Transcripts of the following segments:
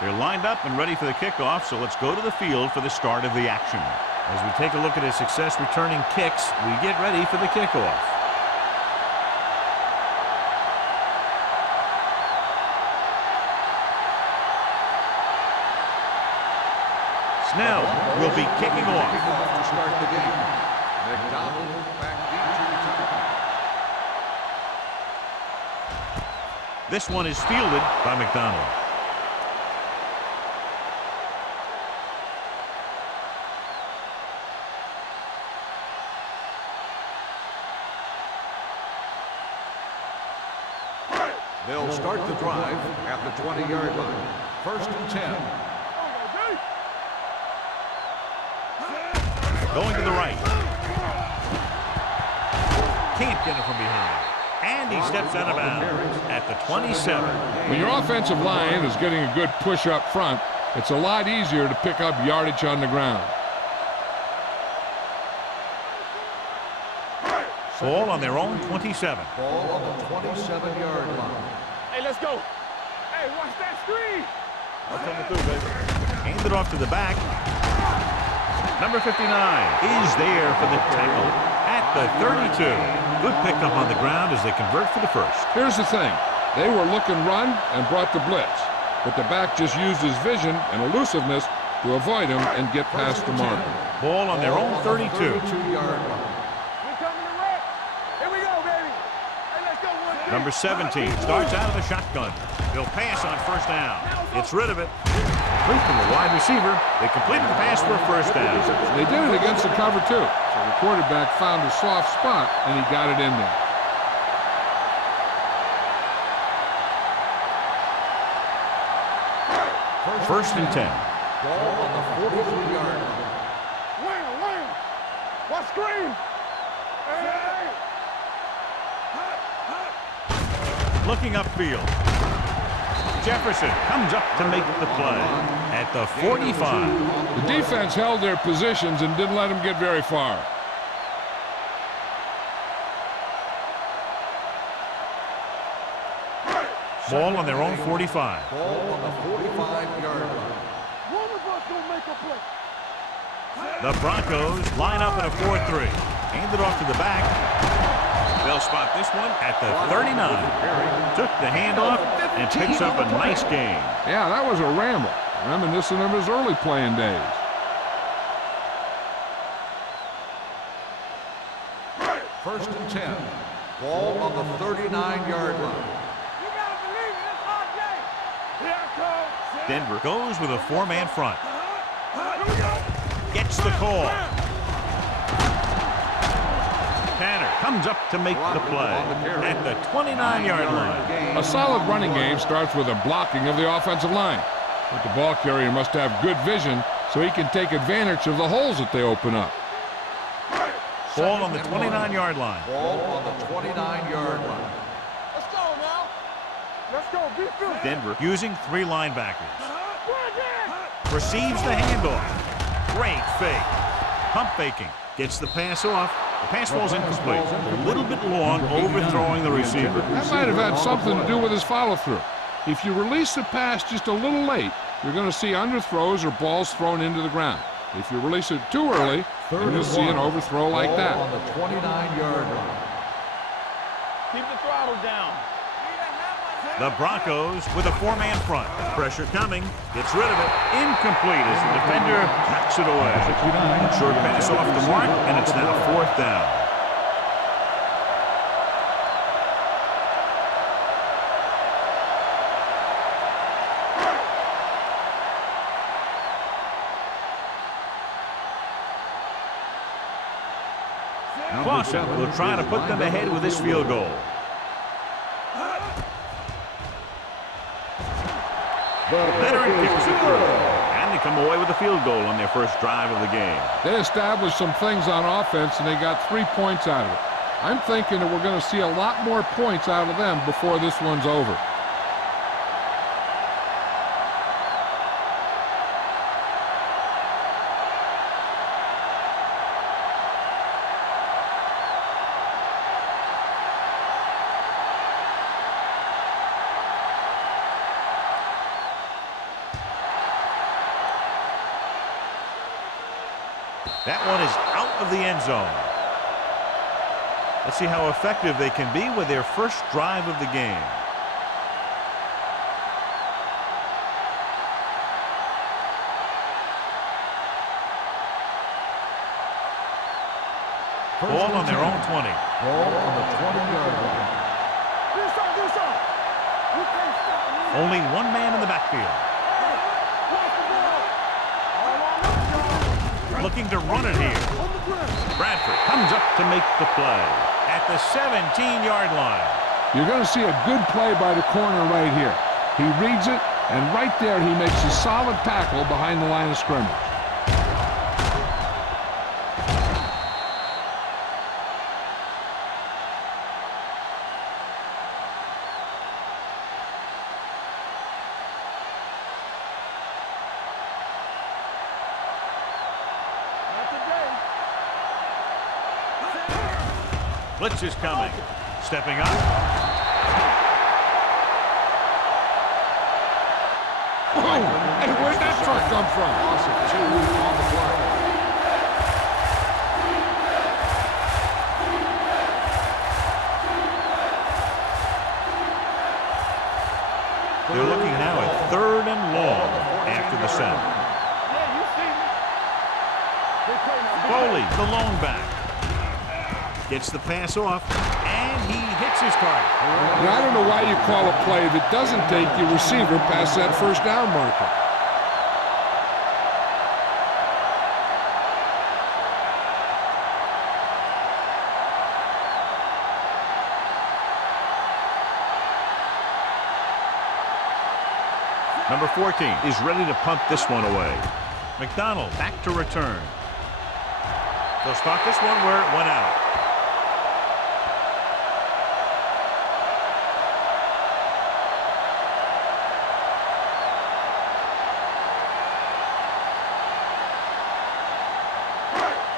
They're lined up and ready for the kickoff, so let's go to the field for the start of the action. As we take a look at his success returning kicks, we get ready for the kickoff. Snell will be kicking off. To start the game. McDonald back deep to return. This one is fielded by McDonald. They'll start the drive at the 20-yard line. 1st and 10. Going to the right. Can't get it from behind. And he steps out of bounds at the 27. When your offensive line is getting a good push up front, it's a lot easier to pick up yardage on the ground. Ball on their own 27. Ball on the 27-yard line. Hey, let's go. Hey, watch that screen. I'll come through, baby. Hand it off to the back. Number 59 is there for the tackle at the 32. Good pickup on the ground as they convert for the first. Here's the thing. They were looking run and brought the blitz, but the back just used his vision and elusiveness to avoid him and get past the marker. Ball on their own 32. 32-yard line. Number 17 starts out of the shotgun. They'll pass on first down. Gets rid of it. Quick from the wide receiver. They completed the pass for a first down. They did it against the cover, too. So the quarterback found a soft spot, and he got it in there. First and 10. Ball on the 43-yard line. Wham! What screen? Hey! Looking upfield. Jefferson comes up to make the play at the 45. The defense held their positions and didn't let them get very far. Ball on their own 45. Ball on the 45-yard line. One of us gonna make a play. The Broncos line up in a 4-3. Hand it off to the back. They'll spot this one at the 39. Took the handoff and picks up a nice gain. Yeah, that was a ramble, reminiscent of his early playing days. First and 10. Ball on the 39-yard line. You gotta believe it. It's our day. Here I come. Denver goes with a four-man front. Here we go. Gets the call. Tanner comes up to make the play at the 29-yard line. A solid running game starts with a blocking of the offensive line. But the ball carrier must have good vision so he can take advantage of the holes that they open up. Ball on the 29-yard line. Ball on the 29-yard line. Let's go now. Let's go. Be good. Denver using three linebackers. Receives the handoff. Great fake. Pump faking. Gets the pass off. The pass falls incomplete. A little bit long, overthrowing the receiver. That might have had something to do with his follow-through. If you release the pass just a little late, you're going to see underthrows or balls thrown into the ground. If you release it too early, then you'll see an overthrow like that. Ball on the 29-yard line. Keep the throttle down. The Broncos with a four-man front. Pressure coming. Gets rid of it. Incomplete as the defender knocks it away. A short pass off the mark, and it's now fourth down. Clausen will try to put them ahead with this field goal. Veteran kicks it through, and they come away with a field goal on their first drive of the game. They established some things on offense, and they got 3 points out of it. I'm thinking that we're going to see a lot more points out of them before this one's over. That one is out of the end zone. Let's see how effective they can be with their first drive of the game. Ball on their own 20. Ball on the 20-yard line. Only one man in the backfield. Looking to run it here. Bradford comes up to make the play at the 17-yard line. You're going to see a good play by the corner right here. He reads it, and right there he makes a solid tackle behind the line of scrimmage. Blitz is coming. Stepping up. Oh, hey, where'd that truck come from? Loss of 2 on the play. They're looking now at 3rd and long after the set. Foley, the lone back. Gets the pass off, and he hits his target. Now, I don't know why you call a play that doesn't take your receiver past that first down marker. Number 14 is ready to punt this one away. McDonald back to return. They'll start this one where it went out.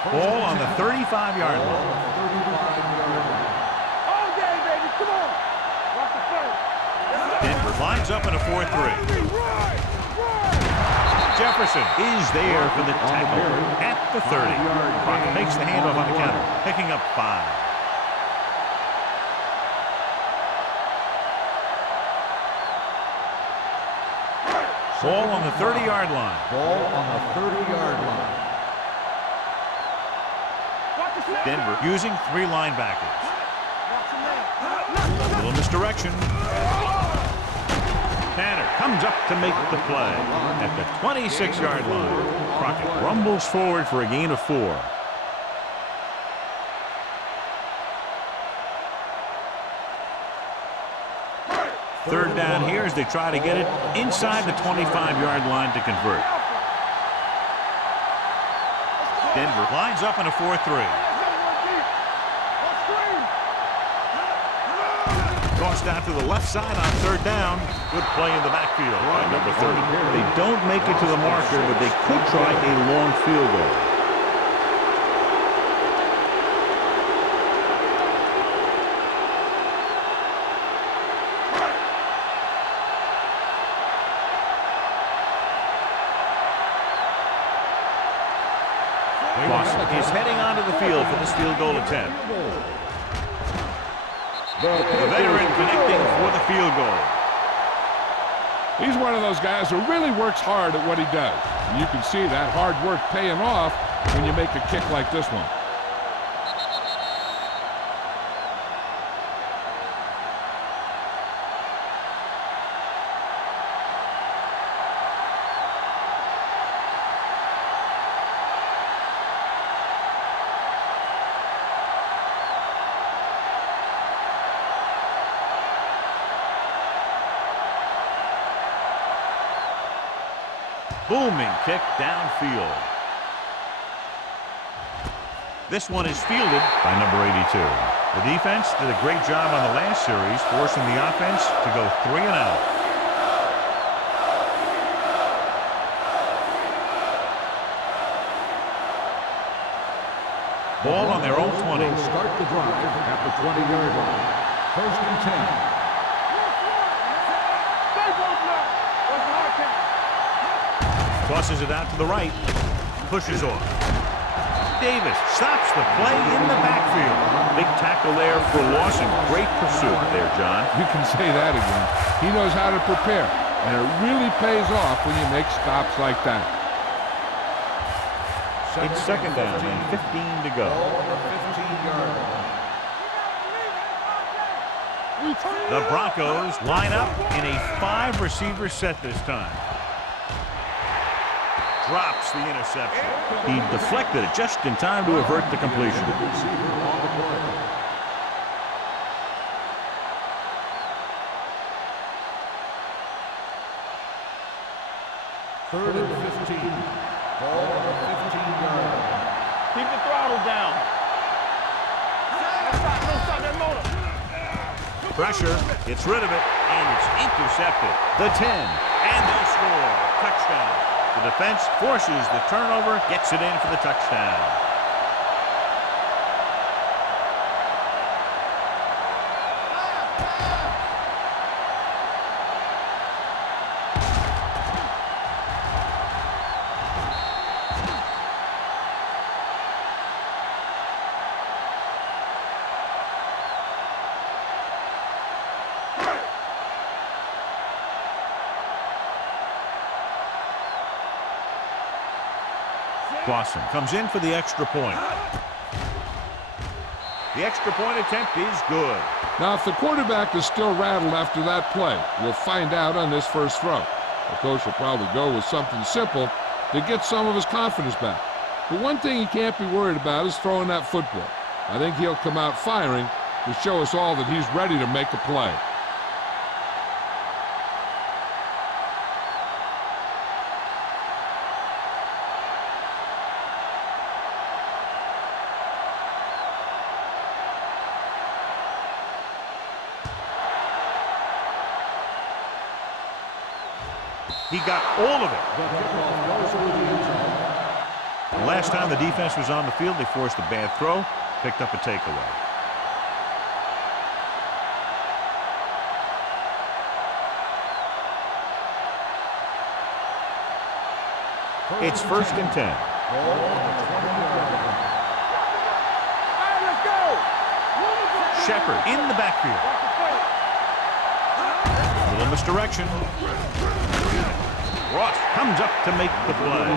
Ball on the 35-yard line. All day, baby. Come on. Watch the first. Denver lines up in a 4-3. Jefferson is there for the tackle at the 30. Crockett makes the handoff on the counter, picking up 5. Ball on the 30-yard line. Ball on the 30-yard line. Denver using 3 linebackers. A little misdirection. Tanner comes up to make the play at the 26-yard line. Crockett rumbles forward for a gain of 4. Third down here as they try to get it inside the 25-yard line to convert. Denver lines up in a 4-3. Tossed out to the left side on 3rd down. Good play in the backfield by number 30. They don't make it to the marker, but they could try a long field goal. Boston is heading onto the field for this field goal attempt. The veteran connecting for the field goal. He's one of those guys who really works hard at what he does. And you can see that hard work paying off when you make a kick like this one. Booming kick downfield. This one is fielded by number 82. The defense did a great job on the last series, forcing the offense to go 3 and out. Ball on their own 20. Will start the drive at the 20-yard line. 1st and 10. Tosses it out to the right. Pushes off. Davis stops the play in the backfield. Big tackle there for loss and great pursuit there, John. You can say that again. He knows how to prepare, and it really pays off when you make stops like that. It's second down and 15 to go. The Broncos line up in a 5-receiver set this time. Drops the interception. He deflected it just in time to avert the completion. Third and 15. Ball on the 15-yard line. Keep the throttle down. Don't stop that motor. Pressure, gets rid of it, and it's intercepted. The 10, and they'll score. Touchdown. The defense forces the turnover, gets it in for the touchdown. Clausen comes in for the extra point. The extra point attempt is good. Now, if the quarterback is still rattled after that play, we'll find out on this first throw. The coach will probably go with something simple to get some of his confidence back. But one thing he can't be worried about is throwing that football. I think he'll come out firing to show us all that he's ready to make a play. He got all of it. The last time the defense was on the field, they forced a bad throw, picked up a takeaway. It's first and 10. All right, let's go. Shepard in the backfield. A little misdirection. Ross comes up to make the play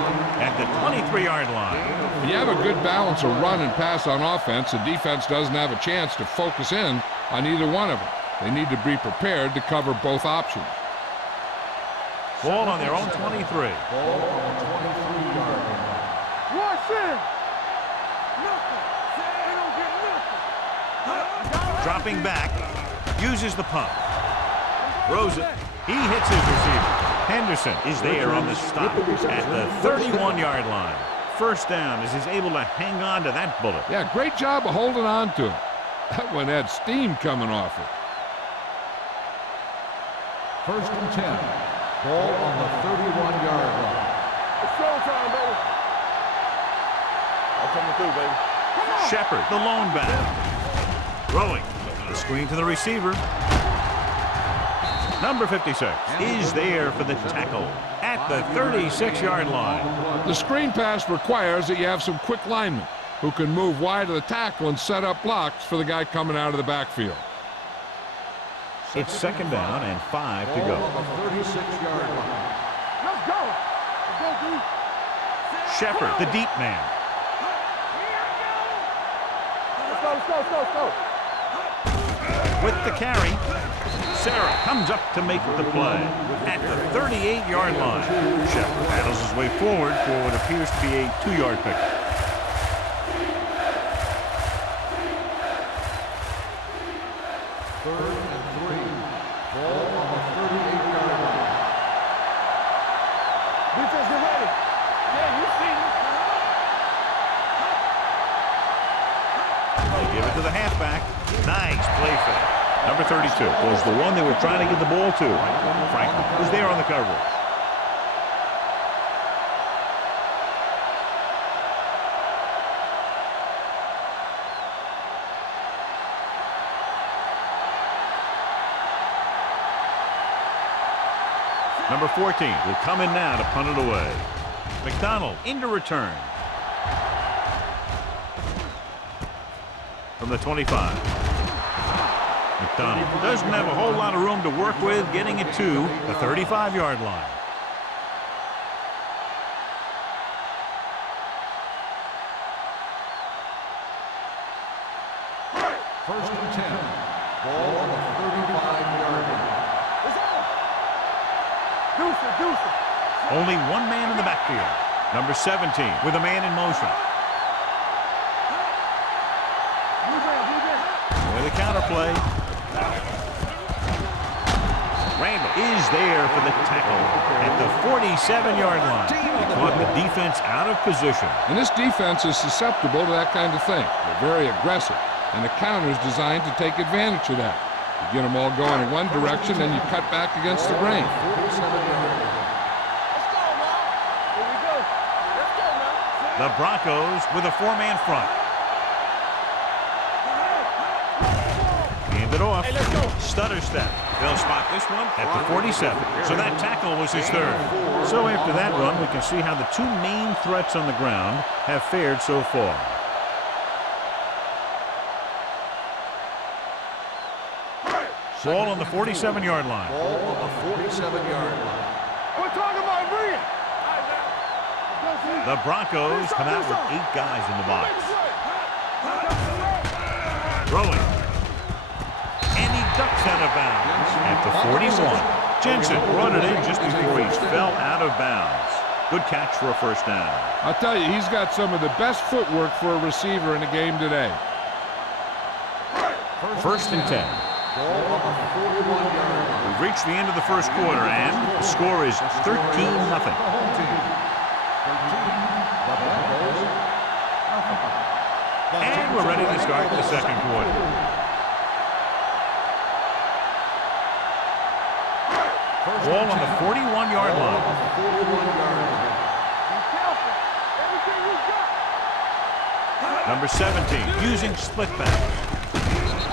at the 23-yard line. When you have a good balance of run and pass on offense, the defense doesn't have a chance to focus in on either one of them. They need to be prepared to cover both options. Ball on their own 23. Ball on the 23-yard line. Rush in. Nothing. They don't get nothing. Dropping back, uses the pump. Throws it. He hits his receiver. Henderson is there on the stop at the 31-yard line. First down as he's able to hang on to that bullet. Yeah, great job of holding on to it. That one had steam coming off it. First and 10. Ball on the 31-yard line. It's showtime, baby. I'm coming through, baby. Shepard, the lone back. Throwing. The screen to the receiver. Number 56 is there for the tackle at the 36-yard line. The screen pass requires that you have some quick linemen who can move wide of the tackle and set up blocks for the guy coming out of the backfield. It's second down and 5 to go. Ball on the 36-yard line. Let's go. Let's go, dude. Shepard, the deep man. Let's go, let's go, let's go, let's go. With the carry, Sarah comes up to make the play at the 38-yard line. Shepard paddles his way forward for what appears to be a 2-yard pickup. Third and 3. Ball on the 38-yard line. Defense, get ready. Yeah, you see me. They give it to the halfback. Nice play fake. Number 32 was the one they were trying to get the ball to. Franklin was there on the coverage. Number 14 will come in now to punt it away. McDonald into return. from the 25. McDonald doesn't have a whole lot of room to work with, getting it to the 35-yard line. First and 10. Ball on the 35-yard line. Only one man in the backfield. Number 17 with a man in motion. With a counter play. Randall is there for the tackle at the 47-yard line. He caught the defense out of position. And this defense is susceptible to that kind of thing. They're very aggressive, and the counter is designed to take advantage of that. You get them all going in one direction, then you cut back against the grain. The Broncos with a four-man front. Hand it off. Stutter step. They'll spot this one at the 47. So that tackle was his third. So after that run, we can see how the two main threats on the ground have fared so far. Ball on the 47-yard line. Ball on the 47-yard line. We're talking about brilliant. The Broncos come out with 8 guys in the box. Throwing. And he ducks out of bounds at the 41. Jensen brought it in just before he fell out of bounds. Good catch for a first down. I'll tell you, he's got some of the best footwork for a receiver in the game today. First and 10. Ball on the 41-yard line. We've reached the end of the first quarter, and the score is 13-0. Home team. 13. The Broncos. And we're ready to start the second quarter. Ball on the 41-yard line. 41-yard line. Number 17 using split back.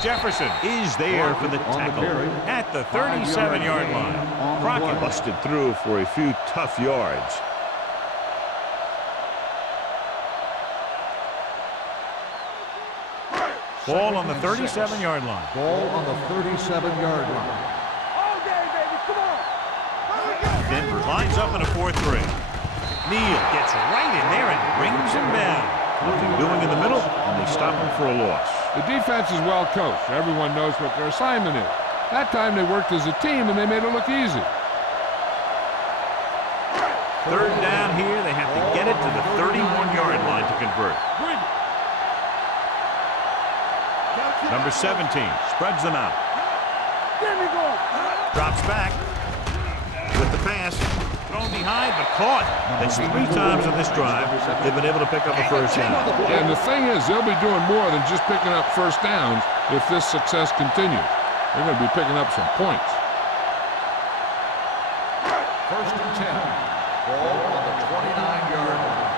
Jefferson is there for the tackle at the 37-yard line. Crockett busted through for a few tough yards. Ball on the 37-yard line. Ball on the 37-yard line. All day, baby. Come on. Denver lines up in a 4-3. Neal gets right in there and brings him down. Nothing doing in the middle, and they stop him for a loss. The defense is well coached. Everyone knows what their assignment is. That time they worked as a team, and they made it look easy. Third down here. They have to get it to the 31-yard line to convert. Number 17 spreads them out. Drops back with the pass. Thrown behind, but caught. That's 3 times in this drive they've been able to pick up a first down. And the thing is, they'll be doing more than just picking up first downs if this success continues. They're going to be picking up some points. First and 10. Ball on the 29-yard line.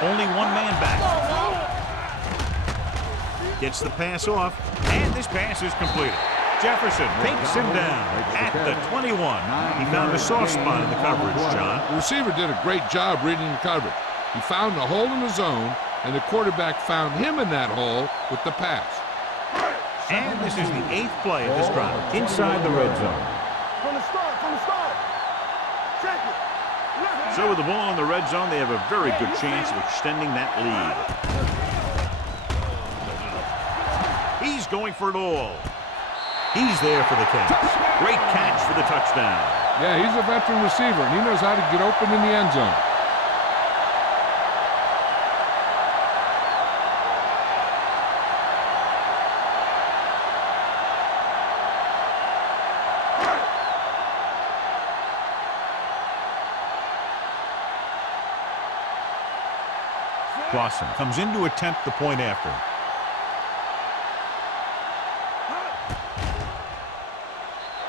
Only one man back. Gets the pass off, and this pass is completed. Jefferson takes him down at the 21. He found a soft spot in the coverage, John. The receiver did a great job reading the coverage. He found the hole in the zone, and the quarterback found him in that hole with the pass. And this is the 8th play of this drive inside the red zone. From the start. Check it. So with the ball in the red zone, they have a very good chance of extending that lead. He's going for it all. He's there for the catch. Great catch for the touchdown. Yeah, he's a veteran receiver, and he knows how to get open in the end zone. Clausen comes in to attempt the point after.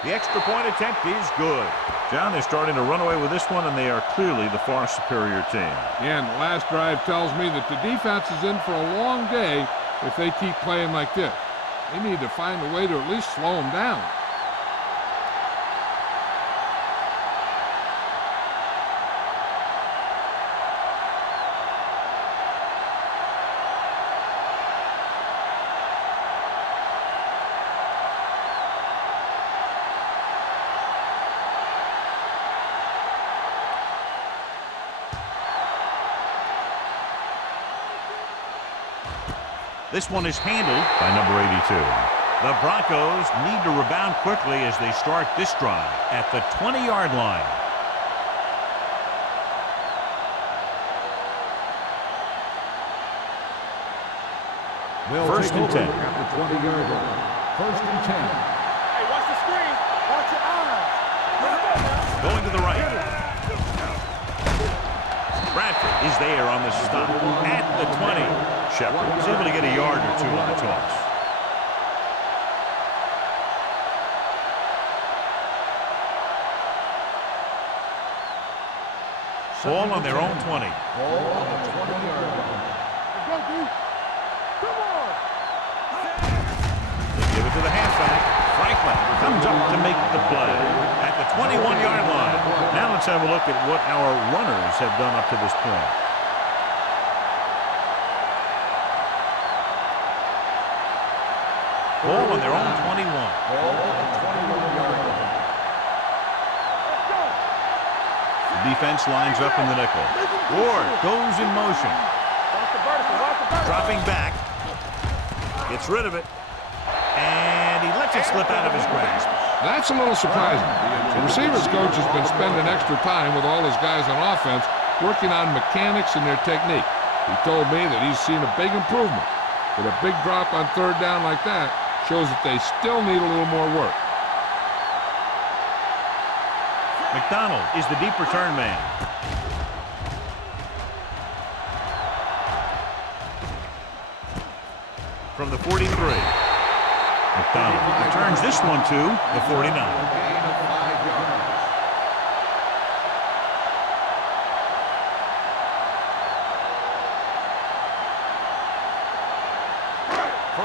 The extra point attempt is good. John, they're starting to run away with this one, and they are clearly the far superior team. Yeah, and the last drive tells me that the defense is in for a long day if they keep playing like this. They need to find a way to at least slow them down. This one is handled by number 82. The Broncos need to rebound quickly as they start this drive at the 20-yard line. They'll First take and over 10. at the 20-yard line. First and 10. Hey, watch the screen. Watch your eyes. Going to the right. Bradford is there on the stop at the 20. Shepard is able to get a yard or two on the toss. Ball on their own 20. Ball on the 20-yard line. Let's go, dude. Come on. They give it to the halfback. Franklin comes up to make the play at the 21-yard line. Now let's have a look at what our runners have done up to this point. Ball on their own 21. Ball on the 21-yard line. Let's go. The defense lines up in the nickel. Ward goes in motion. Watch the vertical. Watch the vertical. Dropping back. Gets rid of it. And he lets it slip out of his grasp. That's a little surprising. The receivers coach has been spending extra time with all his guys on offense working on mechanics and their technique. He told me that he's seen a big improvement. But a big drop on third down like that shows that they still need a little more work. McDonald is the deep return man. From the 43. McDonald returns this one to the 49. Gain of 5 yards.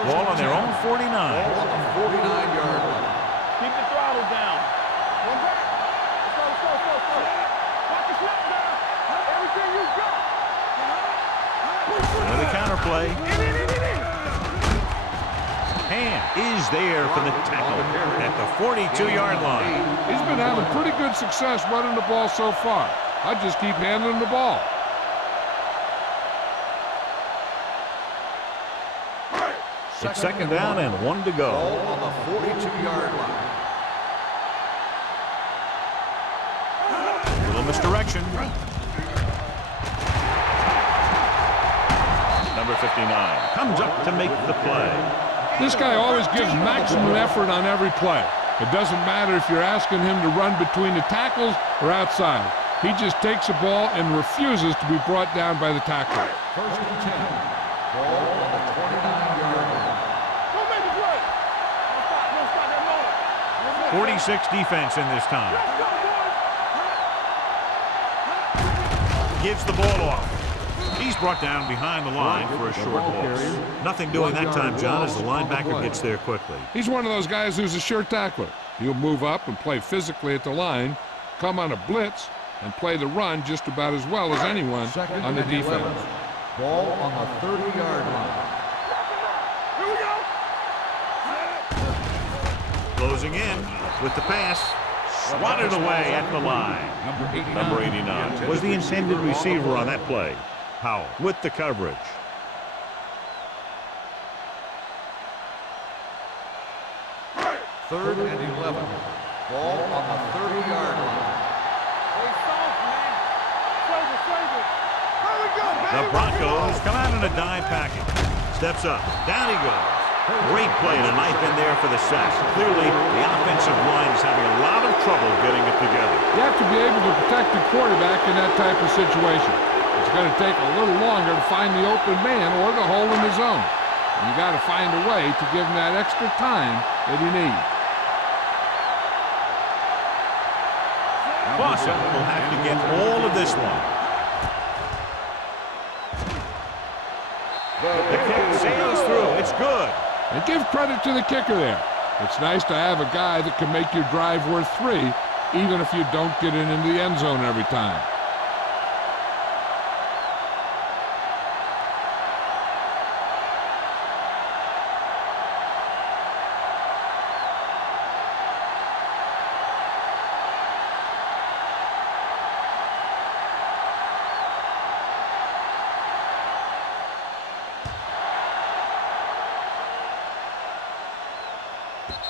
Ball on their own 49. Ball on the 49-yard line. Keep the throttle down. One back. Let's go, let's go, let's go, let's go. Watch the snap now. Everything you got. Another counter play. Hand is there for the tackle at the 42-yard line. He's been having pretty good success running the ball so far. I just keep handing him the ball. It's second down and 1 to go. Ball on the 42-yard line. Little misdirection. Number 59 comes up to make the play. This guy always gives maximum effort on every play. It doesn't matter if you're asking him to run between the tackles or outside. He just takes the ball and refuses to be brought down by the tackler. First and 10. Ball on the 29-yard line. Go make the play. Don't stop that moment. 46 defense in this time. Let's go, boys. Gives the ball off. He's brought down behind the line for a short loss. Nothing doing that time, John, as the linebacker gets there quickly. He's one of those guys who's a sure tackler. He'll move up and play physically at the line, come on a blitz, and play the run just about as well as anyone Second on the and defense. 11. Ball on the 30-yard line. Here we go. Closing in with the pass. Swatted away at the line. Number 89 was the intended receiver on that play. Powell with the coverage. Third and 11. Ball on the 30-yard line. Hey, soft, man. Save it, save it. Here we go, baby. The Broncos come out in a dime package. Steps up. Down he goes. Great play to knife in there for the sack. Clearly, the offensive line is having a lot of trouble getting it together. You have to be able to protect the quarterback in that type of situation. It's going to take a little longer to find the open man or the hole in the zone. And you got to find a way to give him that extra time that he needs. Bossa will have to get all of this one. The kick sails through. It's good. And give credit to the kicker there. It's nice to have a guy that can make your drive worth 3, even if you don't get it into the end zone every time.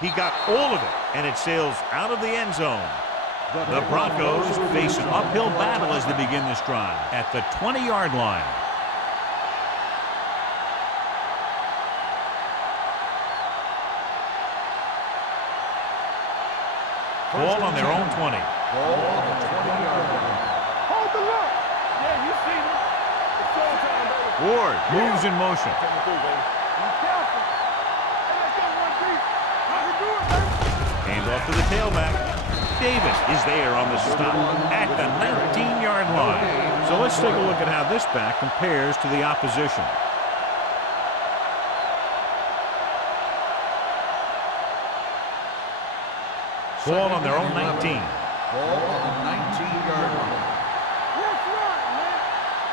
He got all of it, and it sails out of the end zone. The Broncos face an uphill battle as they begin this drive at the 20-yard line. Ball on their own 20. Ball on the 20-yard line. Hold the look. Yeah, you see them. It's showtime, baby. Ward moves in motion. Coming through, baby. Be careful. Hey, let's go 1-3. How you do it, baby? Hand off to the tailback. Davis is there on the stop at the 19-yard line. So let's take a look at how this back compares to the opposition. Ball on their own 19. Ball on the 19-yard line. Let's run, man.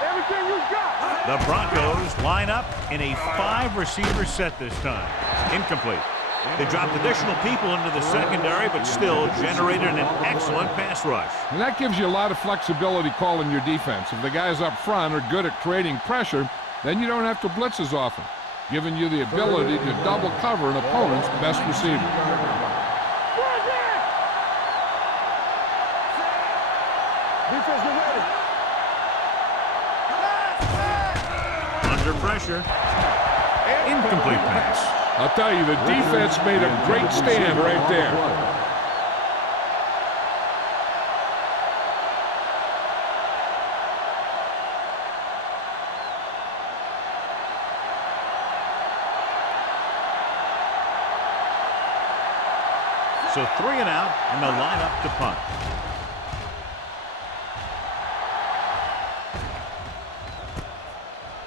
Everything you got. The Broncos line up in a 5-receiver set this time. Incomplete. They dropped additional people into the secondary, but still generated an excellent pass rush. And that gives you a lot of flexibility calling your defense. If the guys up front are good at creating pressure, then you don't have to blitz as often, giving you the ability to double cover an opponent's best receiver. Defense, get ready. Under pressure. Incomplete pass. I'll tell you, the defense made a great stand right there. So 3 and out, and they'll line up to punt.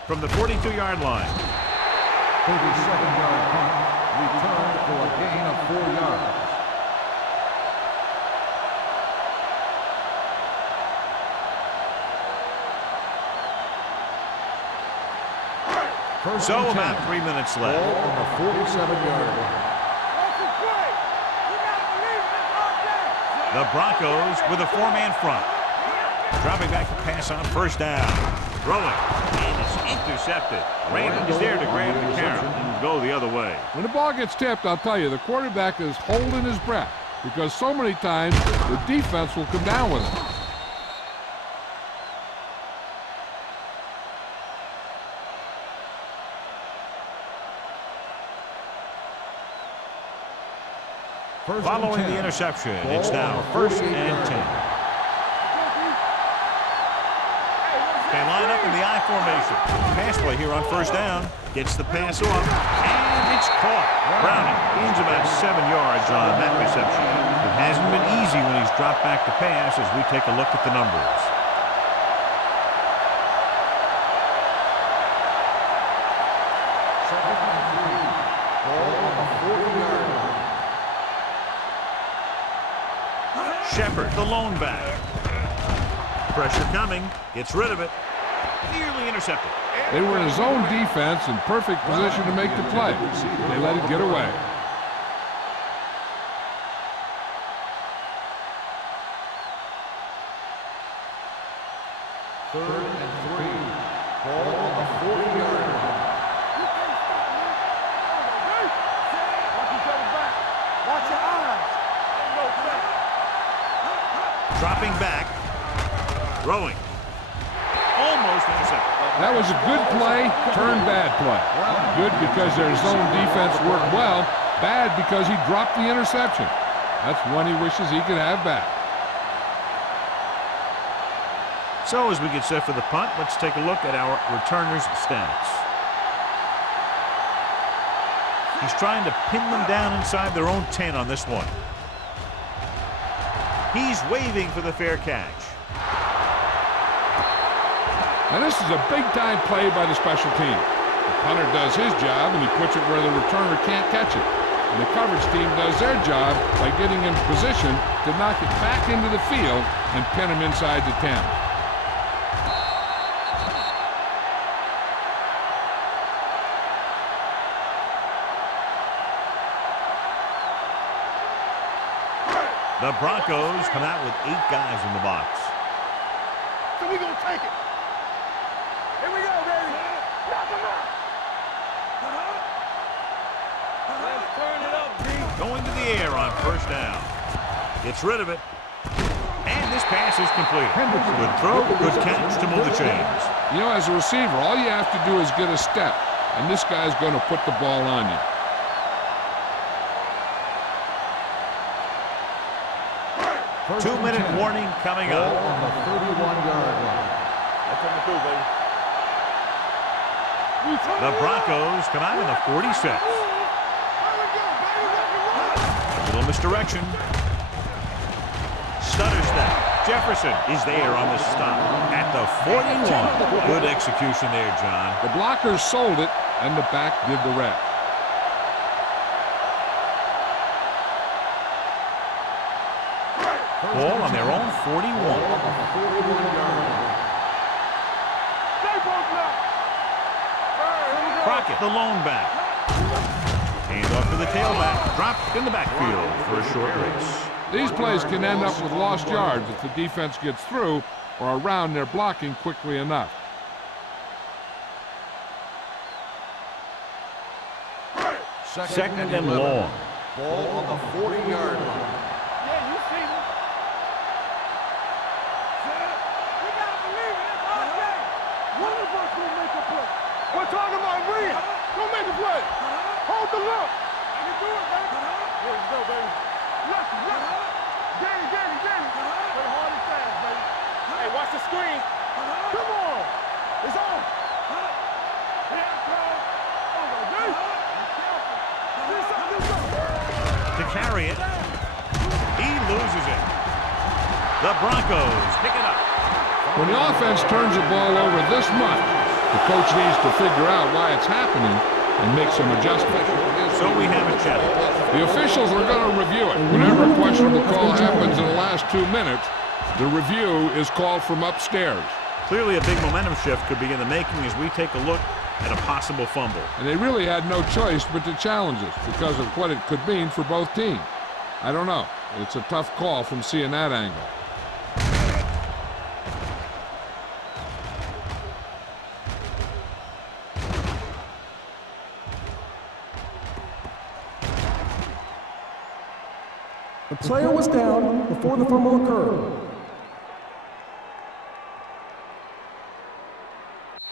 From the 42-yard line. 37-yard punt, returned for a gain of 4 yards. So about 3 minutes left. Ball on the 47-yard line. The Broncos with a 4-man front. Dropping back to pass on first down. Throwing. And it's intercepted. Randy is there to grab the carry and go the other way. When the ball gets tipped, I'll tell you, the quarterback is holding his breath because so many times the defense will come down with it. Following the interception, it's now 1st and 10. They line up in the I formation. Pass play here on first down. Gets the pass off, and it's caught. Browning gains about 7 yards on that reception. It hasn't been easy when he's dropped back to pass as we take a look at the numbers. Shepard, the lone back. Pressure coming. Gets rid of it. Nearly intercepted. They were in his own defense in perfect position to make the play. They let it get away. Third and 3. Ball on the 40-yard line. Watch each other back. Watch your eyes. Dropping back. Throwing. Almost intercepted. That was a good play, turned bad play. Good because their zone defense worked well. Bad because he dropped the interception. That's one he wishes he could have back. So as we get set for the punt, let's take a look at our returners' stats. He's trying to pin them down inside their own 10 on this one. He's waving for the fair catch. Now this is a big-time play by the special team. The punter does his job, and he puts it where the returner can't catch it. And the coverage team does their job by getting in position to knock it back into the field and pin him inside the 10. The Broncos come out with 8 guys in the box. So we're going to take it. Here we go, baby. Knock him out. Let's turn it up, D. Going air on first down. Gets rid of it. And this pass is completed. Good throw, good catch to move the chains. You know, as a receiver, all you have to do is get a step, and this guy's going to put the ball on you. Two-minute warning coming up. On the 31-yard line. That's what we do, baby. The Broncos come out in the 46. A little misdirection. Stutter step. Jefferson is there on the stop at the 41. Good execution there, John. The blockers sold it, and the back did the rest. Ball on their own 41. Crockett, the lone back. Hand off to the tailback. Dropped in the backfield for a short race. These plays can end up with lost yards if the defense gets through or around their blocking quickly enough. Second and long. Ball on the 40-yard line. Yeah, you see me. We gotta believe it. That's our game. One of us will make a play. We're talking about Reed. Go make the play. Hold the look. I can do it, baby. Here we go, baby. Lucky. Danny. Play hard and fast, baby. Hey, watch the screen. Come on. It's on. To carry it. He loses it. The Broncos pick it up. When the offense turns the ball over this much, the coach needs to figure out why it's happening and make some adjustments. So we have a check. The officials are going to review it. Whenever a questionable call happens in the last 2 minutes, the review is called from upstairs. Clearly a big momentum shift could be in the making as we take a look at a possible fumble. And they really had no choice but to challenge it because of what it could mean for both teams. I don't know. It's a tough call from seeing that angle. The player was down before the fumble occurred.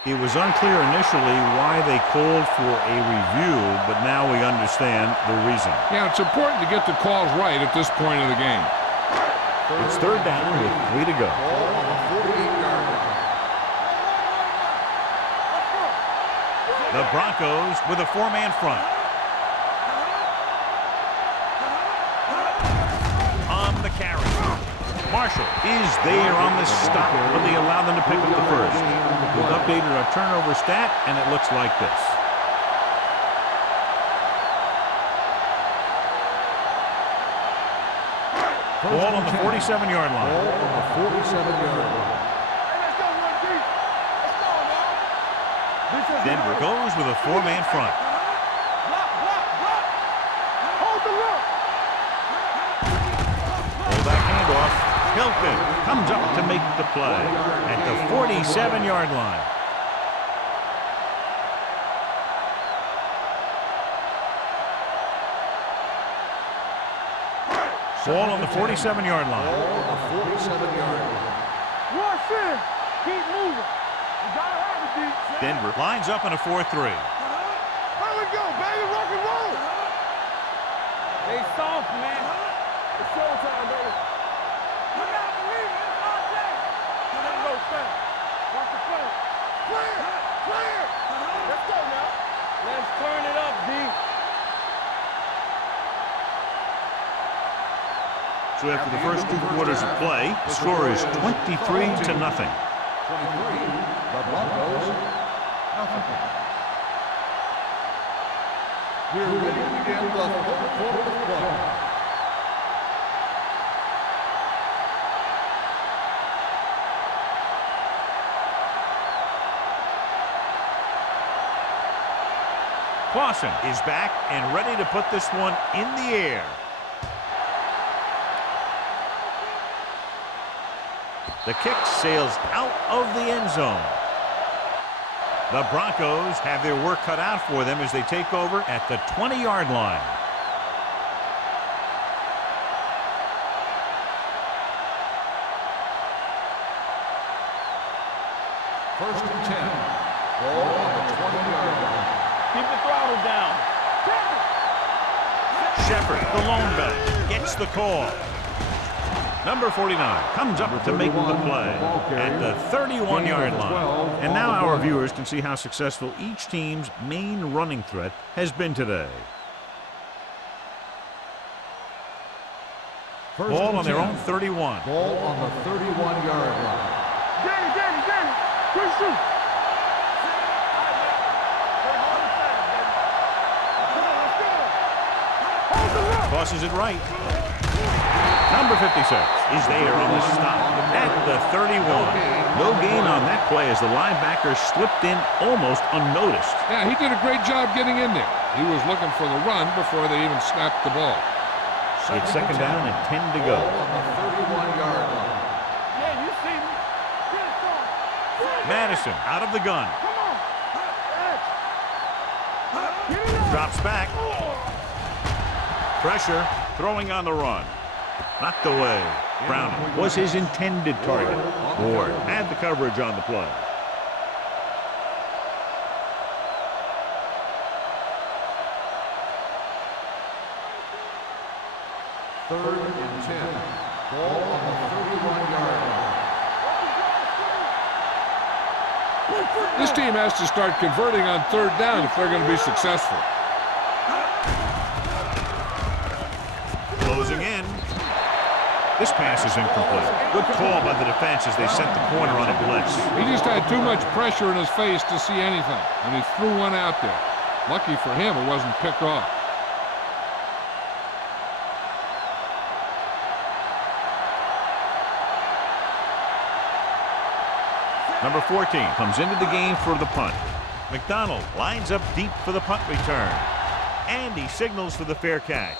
It was unclear initially why they called for a review, but now we understand the reason. Yeah, it's important to get the calls right at this point of the game. It's third down with 3 to go. Ball on the 48-yard line. The Broncos with a 4-man front. On the carry. Marshall is there on the stop, but they allow them to pick up the first. We've updated our turnover stat, and it looks like this. Ball on the 47-yard line. Ball on the 47-yard line. Let's go, run deep. Let's go now. Denver goes with a 4-man front. Block. Hold the look. Pull that handoff. Hilton comes up to make the play at the 47-yard line. Ball on the 47-yard line. Ball on the 47-yard line. Rush in. Keep moving. You gotta have it, D. Denver lines up in a 4-3. Here we go, baby. Rock and roll. They soft, man. It's showtime, baby. You gotta believe it. It's our day. Let's go, fast. Watch the play. Clear. Let's go now. Let's turn it up, D. So after the first 2 quarters of play, the score is 23-0. 23, the Broncos, nothing. We're ready to begin the third quarter of play. Clausen is back and ready to put this one in the air. The kick sails out of the end zone. The Broncos have their work cut out for them as they take over at the 20-yard line. First and 10. Ball on the 20-yard line. Keep the throttle down. Shepard, the lone back, gets the call. Number 49 comes up to make the play at the 31-yard line. And now our viewers can see how successful each team's main running threat has been today. Ball on their own 31. Ball on the 31-yard line. Danny, quick shoot. Tosses it right. Number 56 is there on the stop at the 31. No gain on that play as the linebacker slipped in almost unnoticed. Yeah, he did a great job getting in there. He was looking for the run before they even snapped the ball. It's second down and 10 to go. Ball on the 31-yard line. Yeah, you see me. Madison out of the gun. Come on. Drops back. Pressure, throwing on the run. Knocked away. Browning was his intended target. Ward had the coverage on the play. Third and 10. Ball on the 31-yard line. This team has to start converting on third down if they're going to be successful. Closing in. This pass is incomplete. Good call by the defense as they sent the corner on a blitz. He just had too much pressure in his face to see anything, and he threw one out there. Lucky for him, it wasn't picked off. Number 14 comes into the game for the punt. McDonald lines up deep for the punt return. And he signals for the fair catch.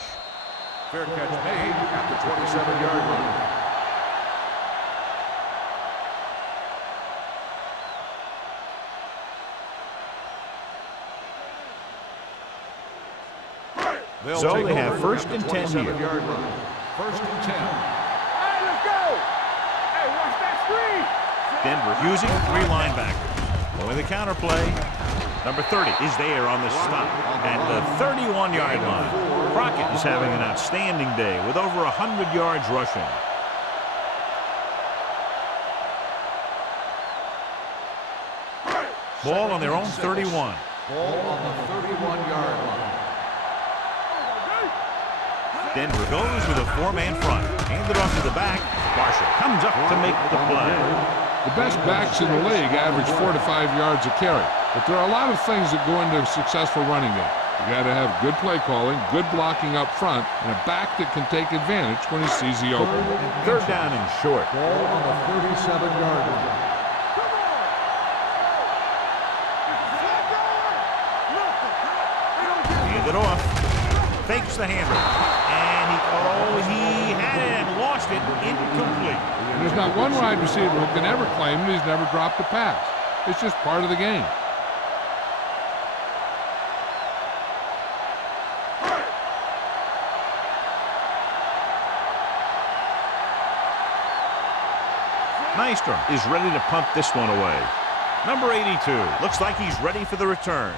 Fair catch made at the 27-yard line. So they have first and 10 here. Yard line. First and 10. Hey, let's go. Hey, watch that screen. Denver using three linebackers. Going the counter play. Number 30 is there on the stop at the 31-yard line. Crockett is having an outstanding day with over 100 yards rushing. Ball on their own 31. Ball on the 31-yard line. Denver goes with a four-man front. Handed off to the back. Marshall comes up to make the play. The best backs in the league average 4 to 5 yards a carry. But there are a lot of things that go into a successful running game. You got to have good play calling, good blocking up front, and a back that can take advantage when he sees the open. Third down and short. Ball on the 37-yard line. Hand it off. Fakes the handoff. And he had it and lost it. Incomplete. And there's not one wide receiver who can ever claim that he's never dropped a pass. It's just part of the game. Nystrom is ready to punt this one away. Number 82 looks like he's ready for the return.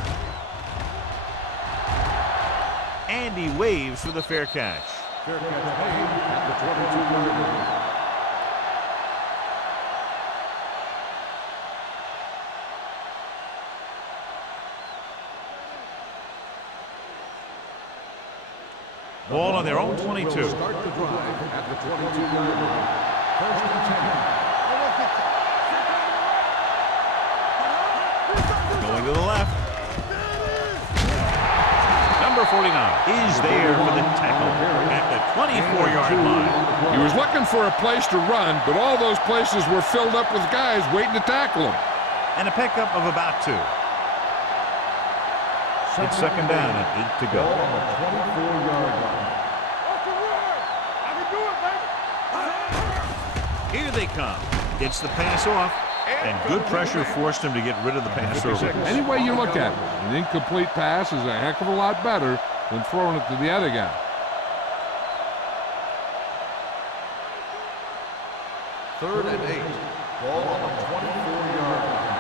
And he waves for the fair catch. Fair catch made at the 22-yard line. Ball on their own 22. Will start the drive at the 22-yard line. First and 10. Going to the left. Number 49 is there for the tackle at the 24-yard line. He was looking for a place to run, but all those places were filled up with guys waiting to tackle him. And a pickup of about 2. It's second down and 8 to go. Ball on the 24-yard line. Here they come. Gets the pass off. And good pressure forced him to get rid of the pass over. Any way you look at it, an incomplete pass is a heck of a lot better than throwing it to the other guy. Third and 8. Ball on the 24-yard line.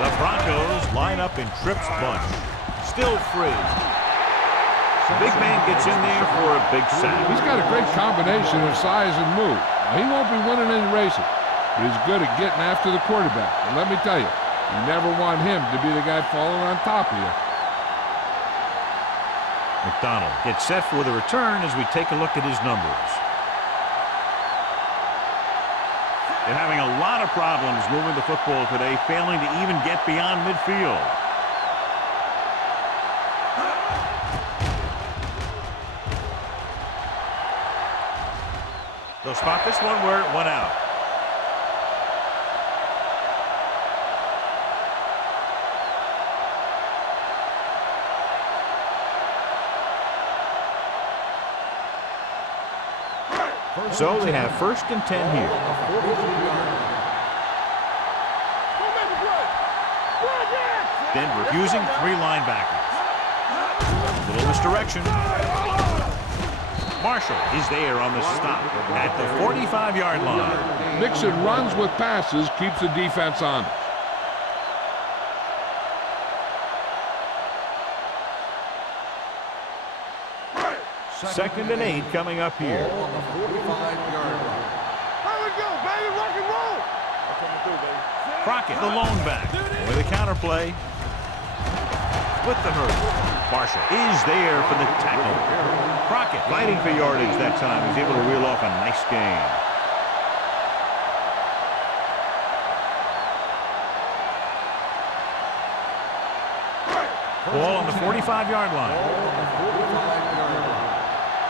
The Broncos line up in trips bunch. Still free. The big man gets in there for a big sack. He's got a great combination of size and move. Now, he won't be winning any races, but he's good at getting after the quarterback. And let me tell you, you never want him to be the guy falling on top of you. McDonald gets set for the return as we take a look at his numbers. They're having a lot of problems moving the football today, failing to even get beyond midfield. They'll spot this one where it went out. So they have 1st and 10 here. Denver using 3 linebackers. Little misdirection. Marshall is there on the stop at the 45-yard line. Mixing runs with passes keeps the defense honest. 2nd and 8 coming up here. On the 45-yard line. Here we go, baby. Rock and roll. Crockett, the lone back. With a counterplay. With the hurdle. Marshall is there for the tackle. Crockett fighting for yardage that time. He's able to reel off a nice gain. Ball on the 45-yard line.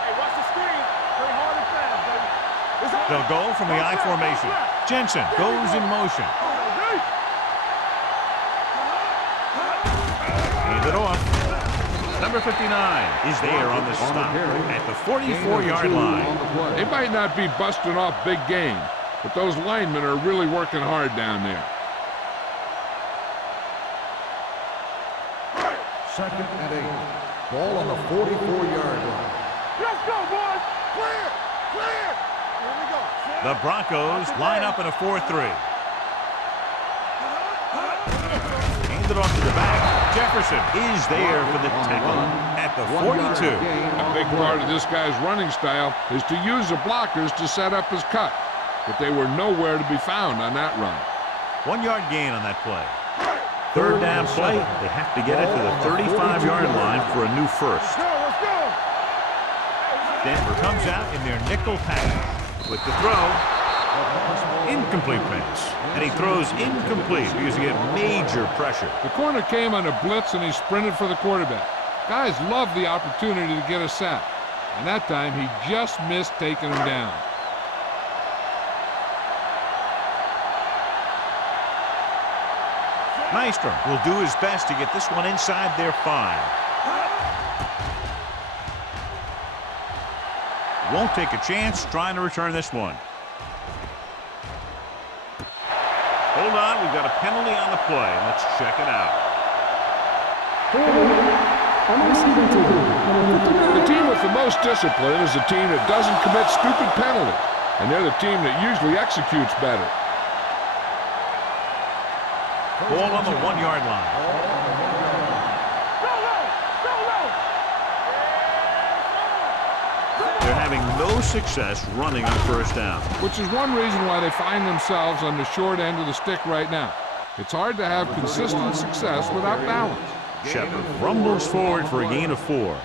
Hey, watch the screen. Play hard and fast, baby. They'll go from the I formation. Jensen goes in motion. Hand it off. Number 59 is there on the stop at the 44-yard line. They might not be busting off big gains, but those linemen are really working hard down there. 2nd and 8. Ball on the 44-yard line. Let's go, boys. Clear. Clear. Here we go. The Broncos line up in a 4-3. Handed off to the back. Jefferson is there for the tackle at the 42. A big part of this guy's running style is to use the blockers to set up his cut, but they were nowhere to be found on that run. 1-yard gain on that play. 3rd down play. They have to get it to the 35-yard line for a new first. Let's go. Denver comes out in their nickel package with the throw. Incomplete pass. And he throws incomplete because he had major pressure. The corner came on a blitz and he sprinted for the quarterback. Guys love the opportunity to get a sack, and that time he just missed taking him down. Nystrom will do his best to get this one inside their 5. Won't take a chance trying to return this one. Hold on, we've got a penalty on the play. Let's check it out. The team with the most discipline is the team that doesn't commit stupid penalties, and they're the team that usually executes better. Ball on the 1-yard line. They're having no success running on 1st down. Which is one reason why they find themselves on the short end of the stick right now. It's hard to have consistent success without balance. Shepard rumbles forward for a gain of 4.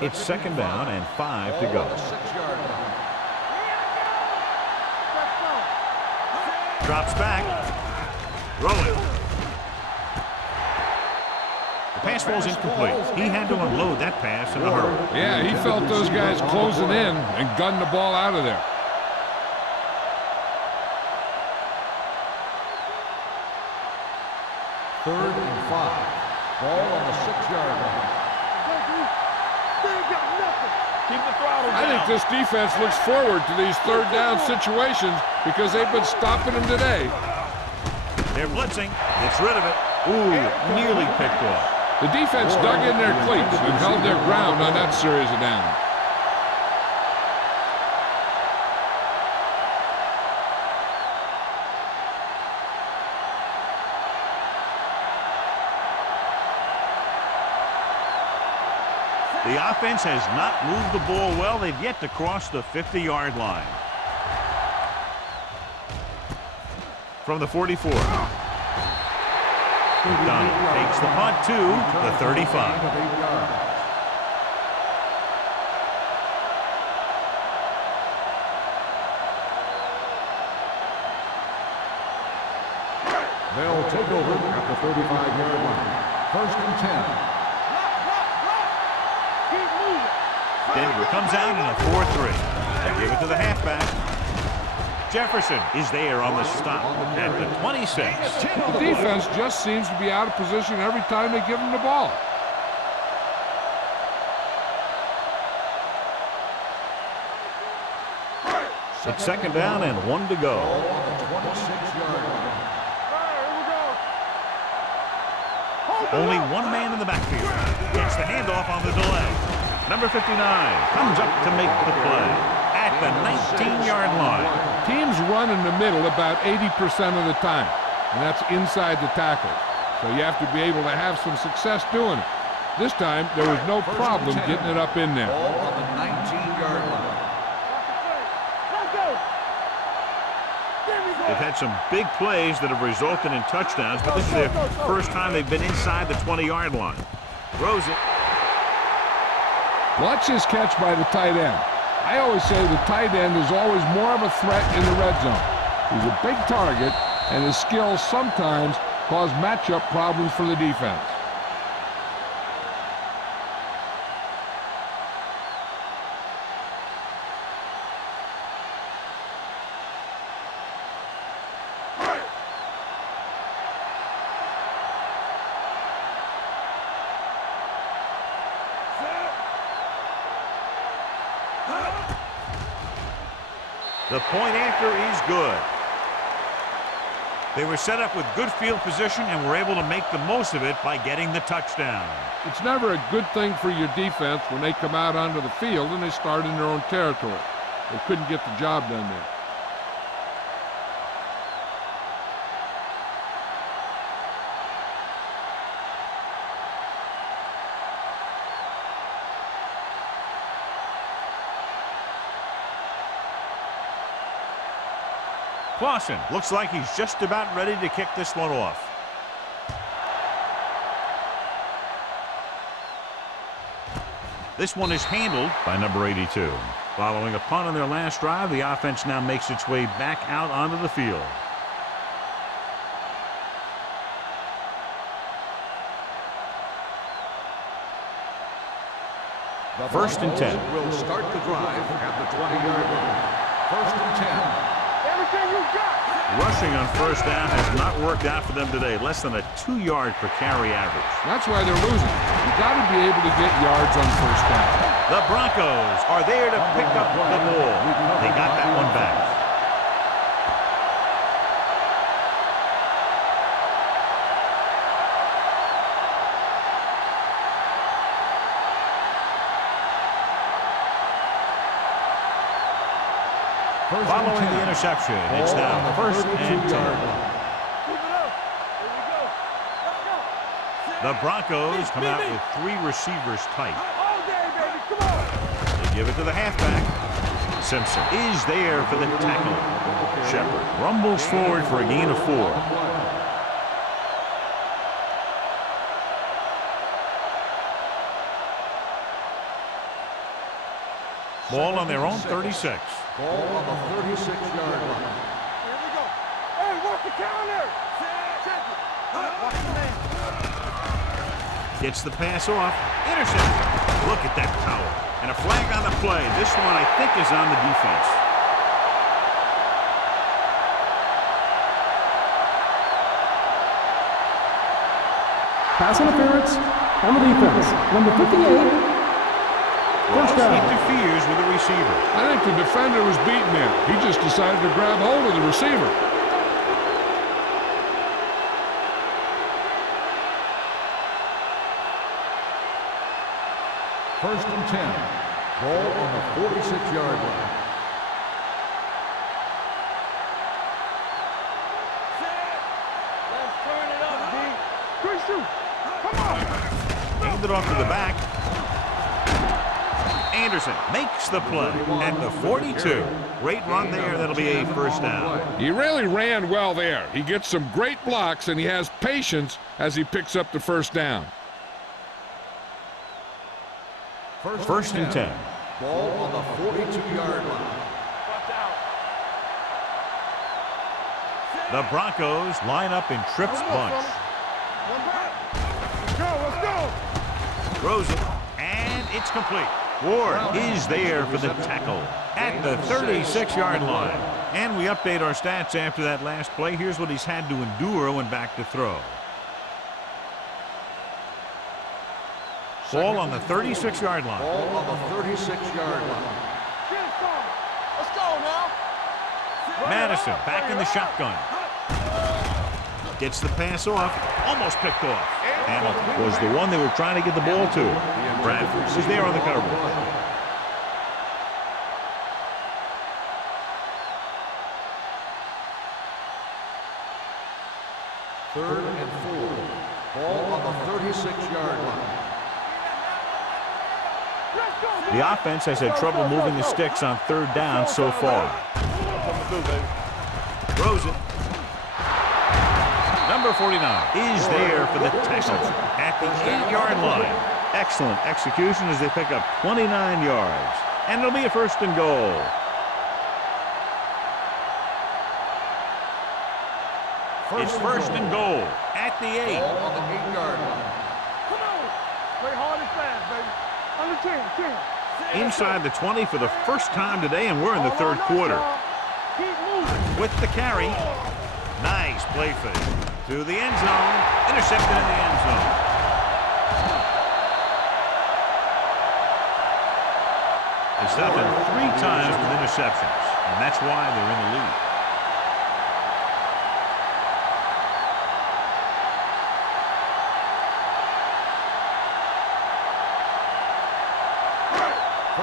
It's 2nd down and 5 to go. 6-yard line. Drops back. Rolling. The pass falls incomplete. He had to unload that pass in a hurry. Yeah, he felt those guys closing in and gunned the ball out of there. Third and 5. Ball on the 6-yard line. I think this defense looks forward to these 3rd down situations because they've been stopping them today. They're blitzing. Gets rid of it. Ooh, nearly picked off. The defense dug in their cleats and held their ground on that series of downs. The offense has not moved the ball well. They've yet to cross the 50-yard line. From the 44. McDonald takes the punt to the 35. They'll take over at the 35-yard line. First and 10. Denver comes out in a 4-3. They give it to the halfback. Jefferson is there on the stop at the 26. The defense just seems to be out of position every time they give them the ball. It's second down and 1 to go. Only one man in the backfield. Gets the handoff on the delay. Number 59 comes up to make the play at the 19-yard line. Teams run in the middle about 80% of the time, and that's inside the tackle. So you have to be able to have some success doing it. This time, there was no problem getting it up in there. Ball on the 19-yard line. They've had some big plays that have resulted in touchdowns, but this is their first time they've been inside the 20-yard line. Throws it. Watch this catch by the tight end. I always say the tight end is always more of a threat in the red zone. He's a big target, and his skills sometimes cause matchup problems for the defense. The point after is good. They were set up with good field position and were able to make the most of it by getting the touchdown. It's never a good thing for your defense when they come out onto the field and they start in their own territory. They couldn't get the job done there. Clausen looks like he's just about ready to kick this one off. This one is handled by number 82. Following a punt on their last drive, the offense now makes its way back out onto the field. First and 10. Will start the drive at the 20-yard line. First and 10. Rushing on first down has not worked out for them today. Less than a 2-yard per carry average. That's why they're losing. You got to be able to get yards on first down. The Broncos are there to pick up the ball. They got that one back. Following the interception, it's now first and 10. The Broncos come out with 3 receivers tight. They give it to the halfback. Simpson is there for the tackle. Shepard rumbles forward for a gain of 4. Ball on their own 36. Ball on the 36-yard line. Here we go. Hey, work the counter. Gets the pass off. Intercepted. Look at that power. And a flag on the play. This one, I think, is on the defense. Pass interference on the defense. Number 58. First down. He interferes with the receiver. I think the defender was beaten there. He just decided to grab hold of the receiver. First and 10. Ball on the 46-yard line. Let's turn it up, D. Good shoot. Come on. Hand it off to the back. Anderson makes the play at the 42. Great run there. That'll be a first down. He really ran well there. He gets some great blocks, and he has patience as he picks up the first down. First and 10. Ball on the 42-yard line. The Broncos line up in trips bunch. Let's go. Throws it, and it's complete. Ward is there for the tackle at the 36-yard line. And we update our stats after that last play. Here's what he's had to endure when back to throw. Ball on the 36-yard line. Ball on the 36-yard line. Let's go now. Madison back in the shotgun. Gets the pass off. Almost picked off. Hamilton was the one they were trying to get the ball to. Bradford is there on the coverage. Third and 4. Ball on the 36-yard line. The offense has had trouble moving the sticks on third down so far. Throws it. Number 49 is there for the tackle at the 8-yard line. Excellent execution as they pick up 29 yards. And it'll be a first and goal. It's first and goal at the 8. Ball on the 8-yard line. Come on. Play hard and fast, baby. Under 10. Inside the 20 for the first time today, and we're in the third quarter. Keep moving. With the carry. Nice play fake. To the end zone. Intercepted in the end zone. They stopped him 3 times with interceptions, and that's why they're in the lead.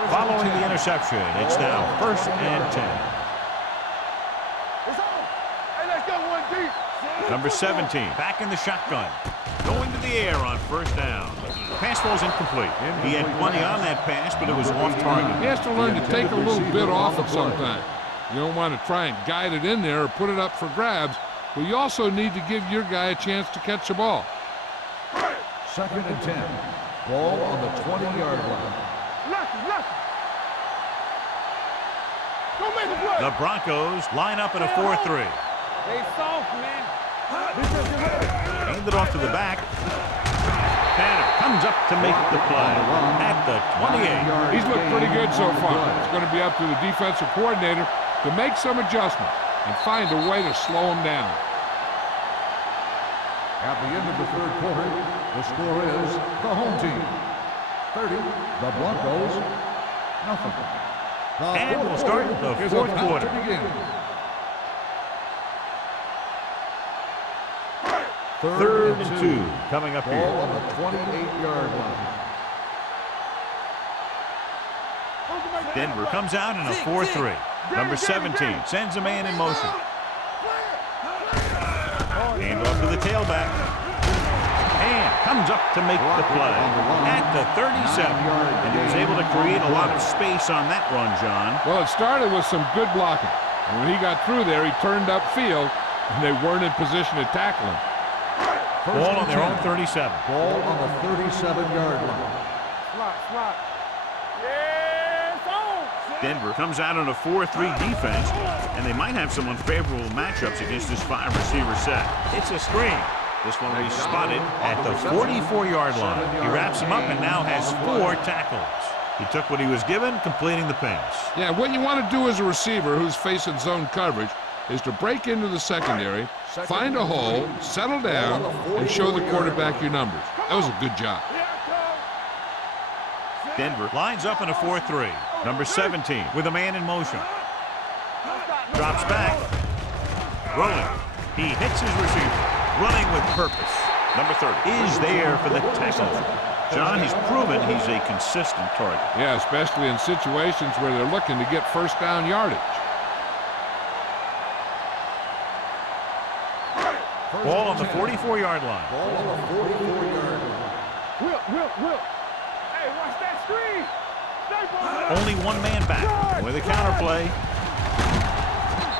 Following the interception, it's now first and 10. It's on. Hey, let's go one deep. Number 17, back in the shotgun. Going to the air on first down. The pass ball's incomplete. He had plenty on that pass, but it was off target. He has to learn to take a little bit off it sometimes. You don't want to try and guide it in there or put it up for grabs, but you also need to give your guy a chance to catch the ball. Second and 10. Ball on the 20-yard line. Left. Don't make a play. The Broncos line up in a 4-3. They soft, man. Hand it off to the back. Tanner comes up to make the play at the 28. He's looked pretty good so far. It's going to be up to the defensive coordinator to make some adjustments and find a way to slow him down. At the end of the third quarter, the score is the home team 30, the Broncos, nothing. And we'll start the fourth quarter. Third and 2 coming up Ball here. on the 28-yard line. Denver comes out in a 4-3. Number 17 sends a man in motion. Hand off to the tailback. And comes up to make the play at the 37. And he was able to create a lot of space on that run, John. Well, it started with some good blocking. And when he got through there, he turned upfield, and they weren't in position to tackle him. Ball on their own 37. Ball on the 37-yard line. Slot. Yes, on. Denver comes out on a 4-3 defense, and they might have some unfavorable matchups against this 5-receiver set. It's a screen. This one will be spotted at the 44-yard line. He wraps him up and now has 4 tackles. He took what he was given, completing the pass. Yeah, what you want to do as a receiver who's facing zone coverage is to break into the secondary, find a hole, settle down, and show the quarterback your numbers. That was a good job. Denver lines up in a 4-3. Number 17 with a man in motion. Drops back. Rolling. He hits his receiver. Running with purpose. Number 30 is there for the tackle. John, he's proven he's a consistent target. Yeah, especially in situations where they're looking to get first down yardage. Ball on the 44-yard line. Ball on the 44-yard line. Will. Hey, watch that screen. Only one man back with a counter play.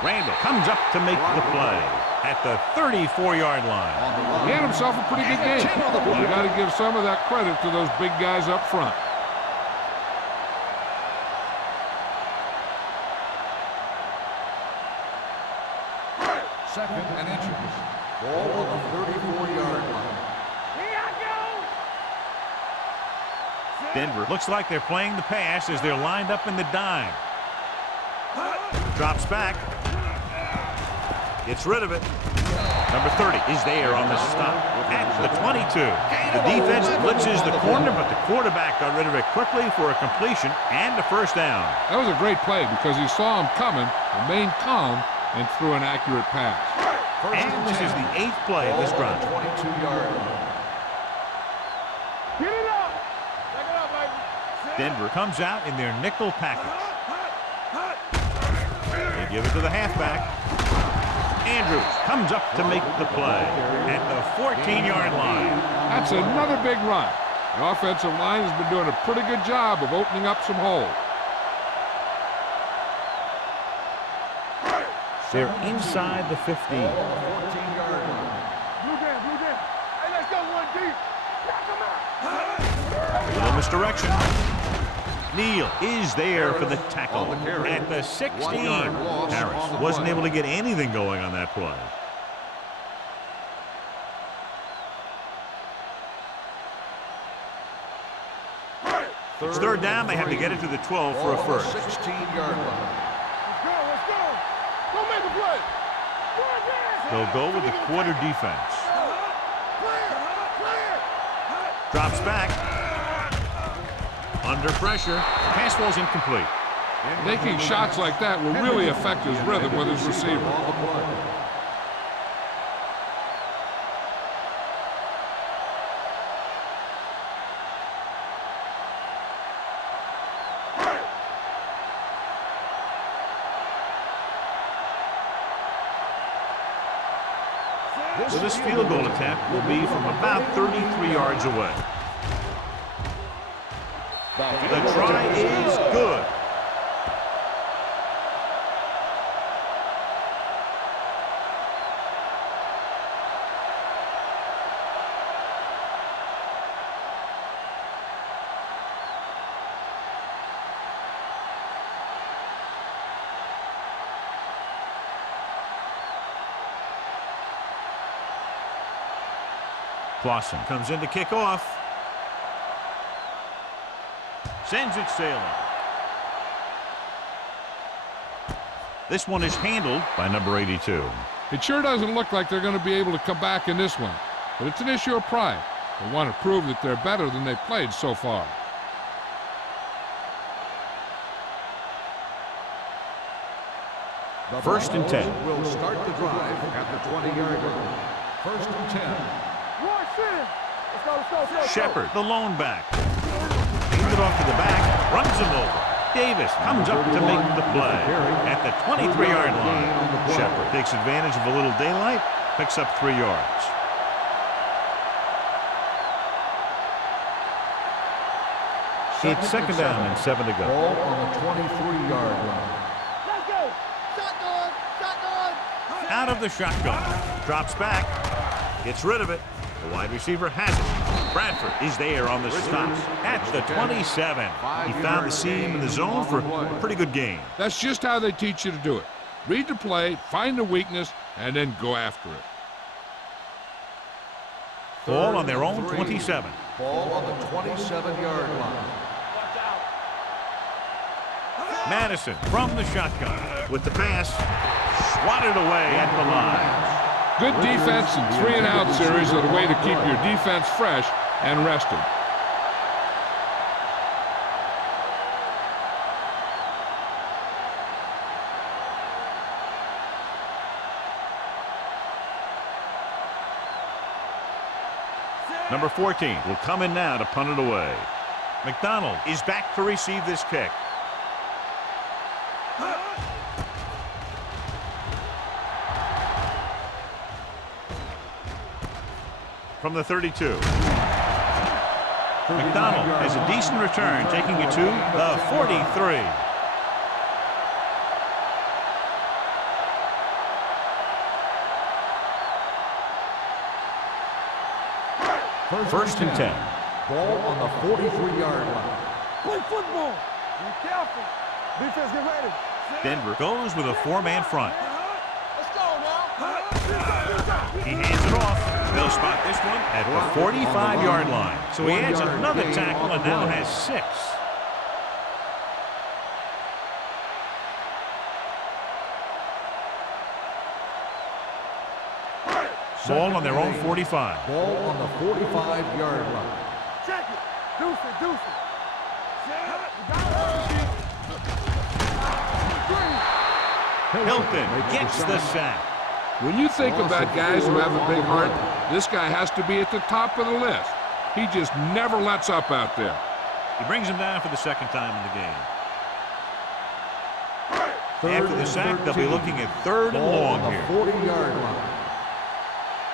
Randall comes up to make the play at the 34-yard line. He had himself a pretty good game. You got to give some of that credit to those big guys up front. Second and inches. Ball on the 34-yard line. Denver looks like they're playing the pass as they're lined up in the dime. Drops back. Gets rid of it. Number 30 is there on the stop at the 22. The defense blitzes the corner, but the quarterback got rid of it quickly for a completion and a first down. That was a great play because he saw him coming, remained calm, and threw an accurate pass. And this is the 8th play of this drive. 22-yard line. Get it up. Take it up, baby. Denver comes out in their nickel package. They give it to the halfback. Andrews comes up to make the play at the 14-yard line. That's another big run. The offensive line has been doing a pretty good job of opening up some holes. They're inside the 15. 14-yard line. Blue game. Hey, let's go one deep. Knock him out. A little misdirection. Neal is there for the tackle at the 16. Harris wasn't able to get anything going on that play. It's third down. They have to get it to the 12 for a first. 16-yard line. Let's go. Go make a play. They'll go with the quarter defense. Drops back. Under pressure. Pass ball's incomplete. Taking shots like that will really affect his rhythm with his receiver. So this field goal attempt will be from about 33 yards away. The try is good. Clausen comes in to kick off. Sends it sailing. This one is handled by number 82. It sure doesn't look like they're going to be able to come back in this one, but it's an issue of pride. They want to prove that they're better than they've played so far. First and 10. Will start the drive at the 20-yard line. First and 10. Let's go. Shepard, the lone back. Hands it off to the back, runs him over. Davis comes up to make the play at the 23-yard line. Shepard takes advantage of a little daylight, picks up 3 yards. It's second down and 7 to go. Ball on the 23-yard line. Let's go. Shotgun. Out of the shotgun. Drops back. Gets rid of it. The wide receiver has it. Bradford is there on the stop at the 27. He found the seam in the zone for a pretty good gain. That's just how they teach you to do it. Read the play, find the weakness, and then go after it. Ball on their own 27. Ball on the 27-yard line. Madison from the shotgun with the pass. Swatted away at the line. Good defense and 3-and-out series are the way to keep your defense fresh and rested. Number 14 will come in now to punt it away. McDonald is back to receive this kick. From the 32. McDonald has a decent return, taking it to the 43. First and 10. Ball on the 43-yard line. Play football. Be careful. Defense, get ready. Denver goes with a four-man front. Let's go now. He hands it off. They'll spot this one at the 45-yard line. So he adds another tackle and now has 6. Ball on their own 45. Ball on the 45-yard line. Check it. Deuce it, deuce it. Hilton gets the sack. When you think about guys who have a big heart, this guy has to be at the top of the list. He just never lets up out there. He brings him down for the second time in the game. After the sack, they'll be looking at 3rd and long here. 40-yard line.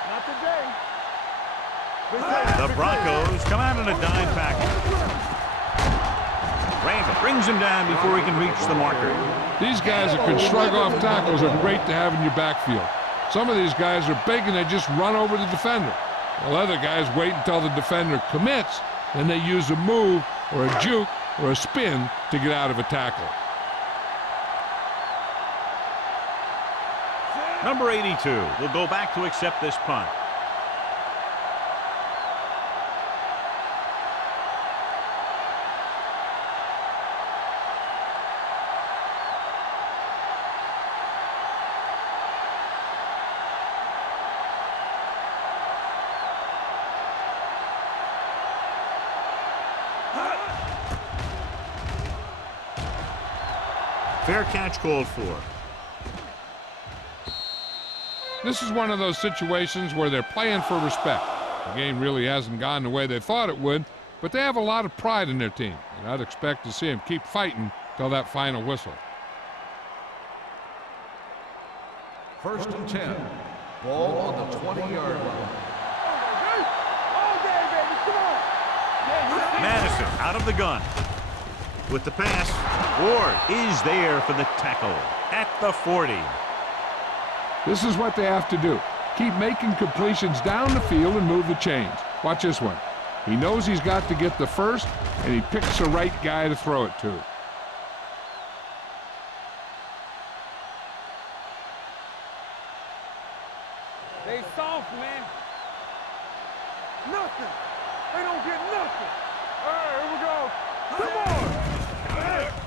Not today. The Broncos come out in a dime package. Randall brings him down before he can reach the marker. These guys that can shrug off tackles are great to have in your backfield. Some of these guys are big and they just run over the defender. While other guys wait until the defender commits, then they use a move or a juke or a spin to get out of a tackle. Number 82 will go back to accept this punt. Fair catch called for. This is one of those situations where they're playing for respect. The game really hasn't gone the way they thought it would, but they have a lot of pride in their team, and I'd expect to see them keep fighting till that final whistle. First and 10. Ball on the 20-yard line. All day, baby. Come on. Madison out of the gun. With the pass, Ward is there for the tackle at the 40. This is what they have to do. Keep making completions down the field and move the chains. Watch this one. He knows he's got to get the first, and he picks the right guy to throw it to. They soft, man. Nothing. They don't get nothing. All right, here we go. Come on.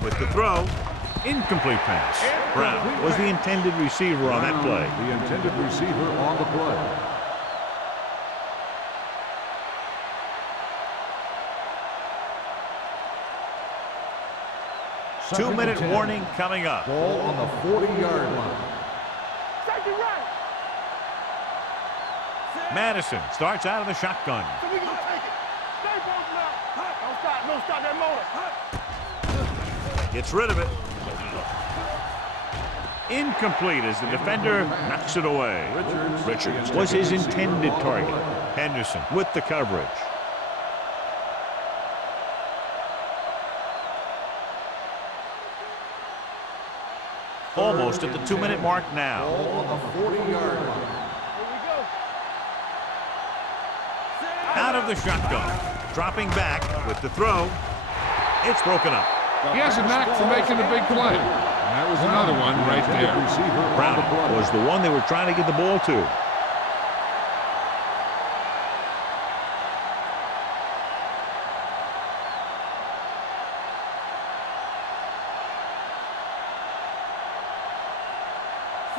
With the throw, incomplete pass. Brown was the intended receiver on that play. The intended receiver on the play. Two-minute warning coming up. Ball on the 40-yard line. Take it right. Madison starts out of the shotgun. So we gonna take it. Stay both now. Don't stop that motor. Gets rid of it. Incomplete as the defender knocks it away. Richards was his intended target. Henderson with the coverage. Almost at the 2-minute mark now. Ball on the 40-yard line. Here we go. Out of the shotgun. Dropping back with the throw. It's broken up. He has a knack for making a big play. And that was another one right there. Brown was the one they were trying to get the ball to.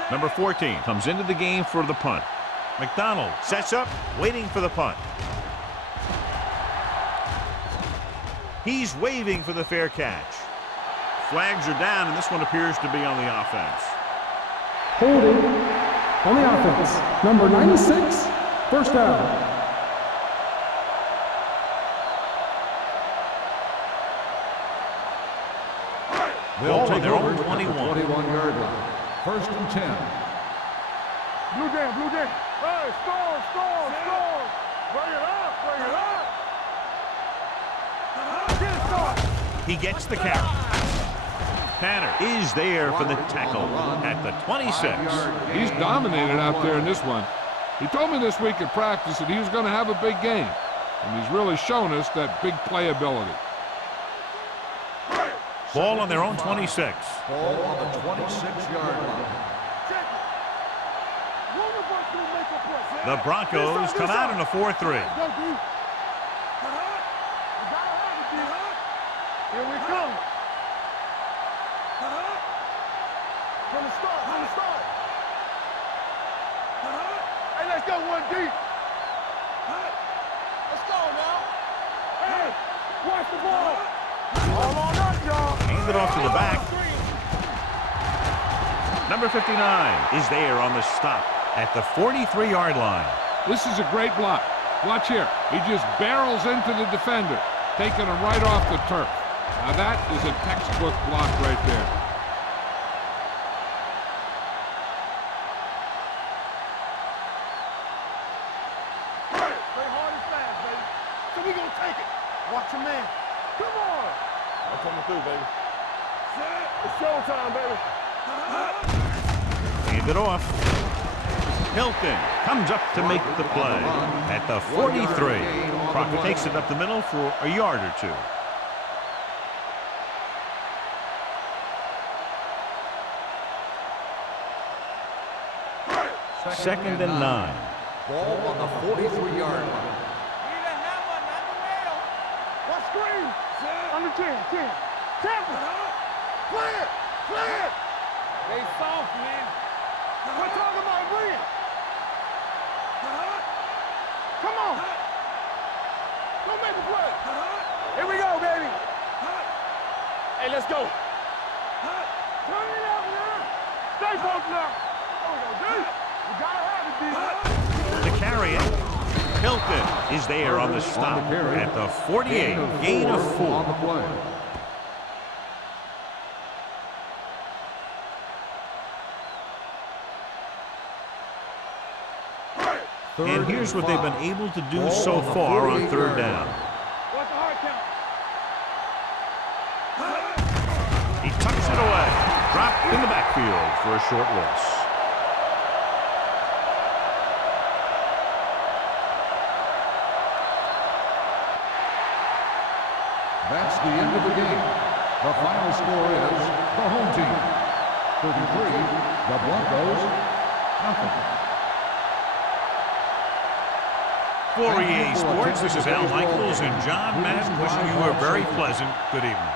Number 14 comes into the game for the punt. McDonald sets up, waiting for the punt. He's waving for the fair catch. Flags are down, and this one appears to be on the offense. Holding on the offense. Number 96, first down. They'll take their own 21. 21-yard line. First and 10. Blue down, blue down. Hey, score. Bring it up. He gets the carry. Tanner is there for the tackle at the 26. He's dominated out there in this one. He told me this week at practice that he was going to have a big game, and he's really shown us that big playability. Ball on their own 26. Ball on the 26-yard line. The Broncos come out in a 4-3. Here we come. From the start, from the start. Hey, let's go one deep. Let's go now. Hey, watch the ball. All on us, y'all. Hand it off to the back. Number 59 is there on the stop at the 43-yard line. This is a great block. Watch here. He just barrels into the defender, taking him right off the turf. Now that is a textbook block right there. Play hard and fast, baby. So we gonna take it. Watch your man. Come on. I'm coming through, baby. It's showtime, baby. Hand it off. Hilton comes up to make the play at the 43. Crocker takes it up the middle for a yard or two. Second and 9. Ball on the 43-yard line. What screen? Under 10. Tampa. Play it. They soft, man. We're talking about win. Come on. Go make the play. Here we go, baby. Hey, let's go. Turn it up now. Stay focused now. Oh, no, dude. You gotta have it, dude. The carry. Hilton is there on the stop at the 48. Gain of 4. On the play. And here's what they've been able to do so far on third down. What's the hard count? He tucks it away. Dropped in the backfield for a short loss. That's the end of the game. The final score is the home team 33, the Broncos, nothing. For EA Sports, this is Al Michaels and John Madden wishing you a very pleasant good evening.